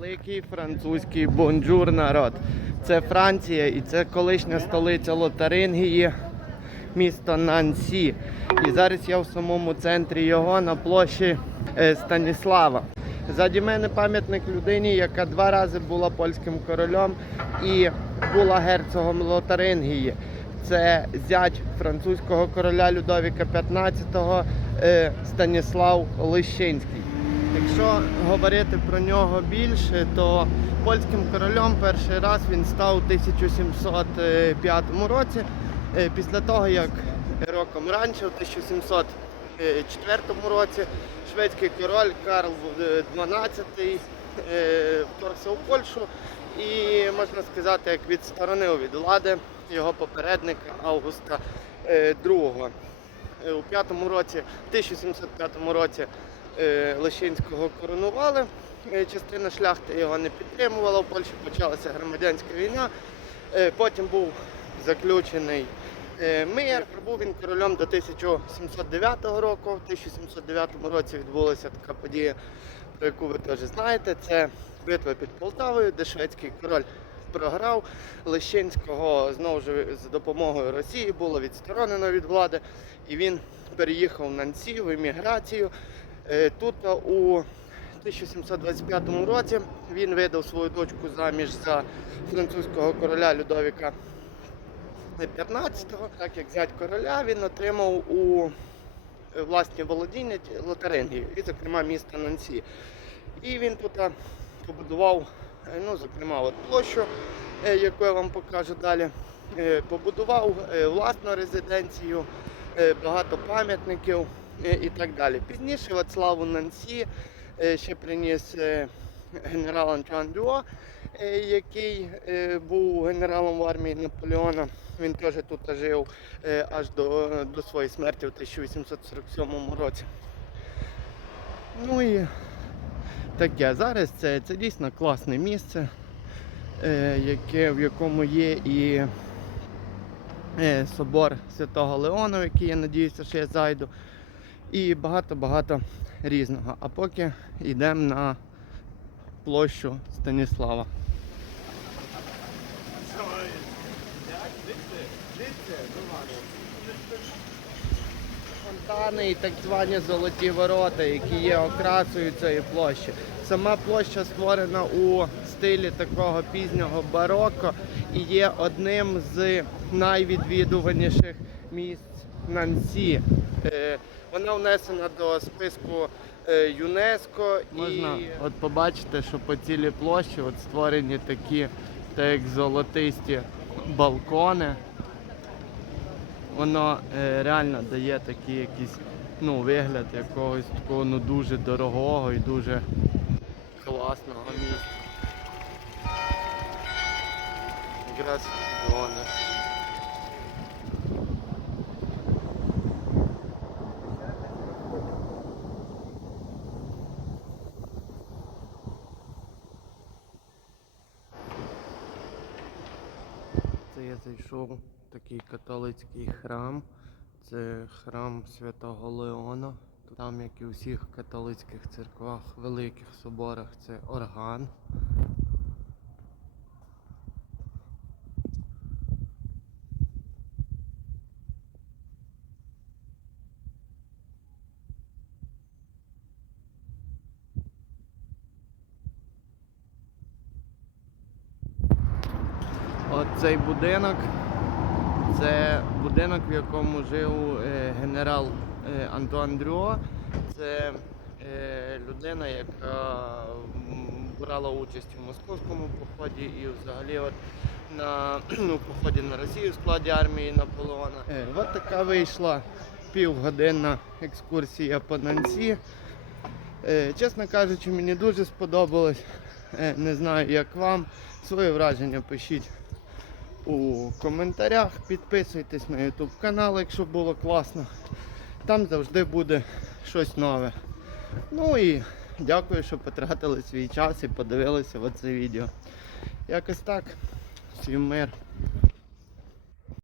великий французький бонжур народ. Це Франція і це колишня столиця Лотарингії, місто Нансі. І зараз я в самому центрі його на площі е, Станіслава. Ззаді мене пам'ятник людині, яка два рази була польським королем і була герцогом Лотарингії. Це зять французького короля Людовіка XV е, Станіслав Лищинський. Якщо говорити про нього більше, то польським королем перший раз він став у 1705 році, е, після того як роком раніше, у 1704 році, шведський король Карл XII е, вторгся у Польщу і, можна сказати, як відсторонив від влади його попередника Августа е, II. Е, У п'ятому році, 1705 році е, Лещинського коронували. Е, Частина шляхти його не підтримувала. В Польщі почалася громадянська війна. Е, Потім був заключений е, мир. Був він королем до 1709 року. В 1709 році відбулася така подія, про яку ви теж знаєте. Це битва під Полтавою, де шведський король програв. Лещинського знову ж з допомогою Росії було відсторонено від влади, і він переїхав на Нансі в еміграцію. Е, Тут у 1725 році він видав свою дочку заміж за французького короля Людовіка 15-го. Так як зять короля, він отримав у е, власні володіння Лотарингію, і, зокрема, місто Нансі. І він тут побудував, е, ну, зокрема, от площу, е, яку я вам покажу далі. Е, Побудував е, власну резиденцію, е, багато пам'ятників е, і так далі. Пізніше от славу Нансі е, ще приніс е, генерал Антуан Дюа, е, який е, був генералом в армії Наполеона. Він теж тут жив е, аж до, до своєї смерті в 1847 році. Ну і таке. Зараз це, це дійсно класне місце, е, яке, в якому є і е, собор Святого Леона, в який я надіюся, що я зайду, і багато-багато різного. А поки йдемо на площу Станіслава. Фонтани і так звані золоті ворота, які є окрасою цієї площі. Сама площа створена у стилі такого пізнього бароко і є одним з найвідвідуваніших місць Нансі. Е, Вона внесена до списку е, ЮНЕСКО Можна і от побачити, що по цілій площі от створені такі, так як золотисті балкони. Воно е, реально дає такий якийсь ну, вигляд якогось такого ну, дуже дорогого і дуже класного місця. Якраз вони. Це я зайшов в такий католицький храм. Це храм святого Леона. Там, як і у всіх католицьких церквах, великих соборах, це орган. Цей будинок. Це будинок, в якому жив е, генерал е, Антуан Дрюо. Це е, людина, яка брала участь у московському поході і взагалі от на ну, поході на Росію в складі армії Наполеона. От така вийшла півгодинна екскурсія по Нансі. Е, чесно кажучи, мені дуже сподобалось. Не знаю, як вам. Своє враження пишіть у коментарях. Підписуйтесь на YouTube канал, якщо було класно. Там завжди буде щось нове. Ну і дякую, що потратили свій час і подивилися в це відео. Якось так. Всім мир.